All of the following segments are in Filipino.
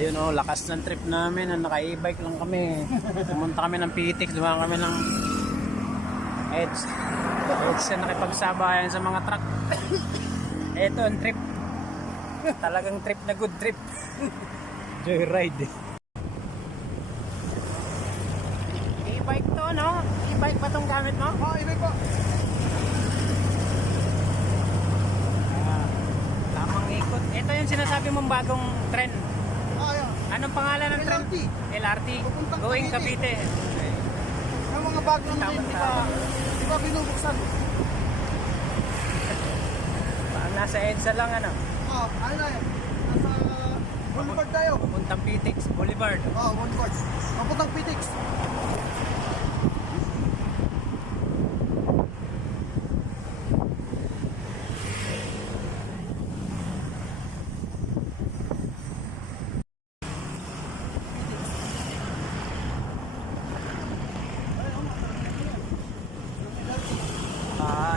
Ayun oh, lakas ng trip namin. Naka-e-bike lang kami. Pumunta kami ng PTX, dumaan kami ng EDS. EDS na nakipagsabayan sa mga truck. Ito ang trip. Talagang trip na good trip. Joyride. E-bike to, no? E-bike ba itong gamit mo? Oo, e-bike po. Tamang ikot. Ito yung sinasabi mong bagong trend. Ayan. Anong pangalan ng trend? LRT. LRT. Papuntang Going Cavite. Cavite. Yung mga bagong trend, di ba binubuksan? Nasa EDSA lang ano? Oo, ano na yan? Nasa Boulevard tayo. Puntang PTX Boulevard. Oo, Boulevard. Papuntang PTX.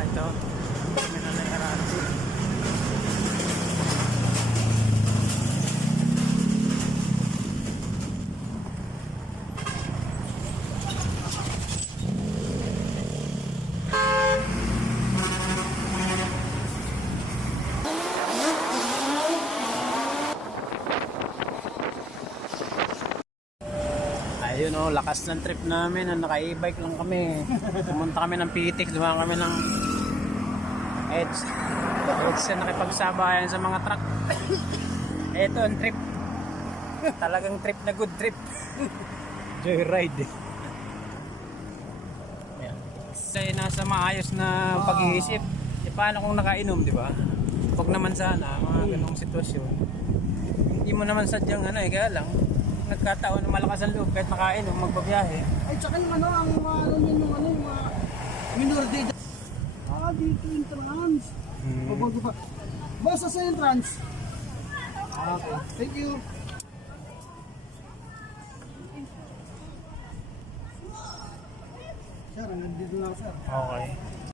Ito. Terminal ng LRT. Ayun oh, lakas ng trip namin. Naka-e-bike lang kami. Pumunta kami ng PTX, dumaan kami ng EDS. EDS na nakipagsabayan sa mga truck. Ito ang trip. Talagang trip na good trip. Joyride. Kasi nasa maayos na pag-iisip. E paano kung nakainom, di ba? Huwag naman sana, mga ganong sitwasyon. Hindi mo naman sadyang ano kaya lang nagkataon na malakas ang loob kahit nakainom, magbabiyahe. Ay, tsaka yung ano, ang ano yun, yung ano, yung mga minor de edad. Dito yung trans. Babago pa. Boss, sa entrance. Okay. Thank you. Sir, nandito lang, sir. Okay.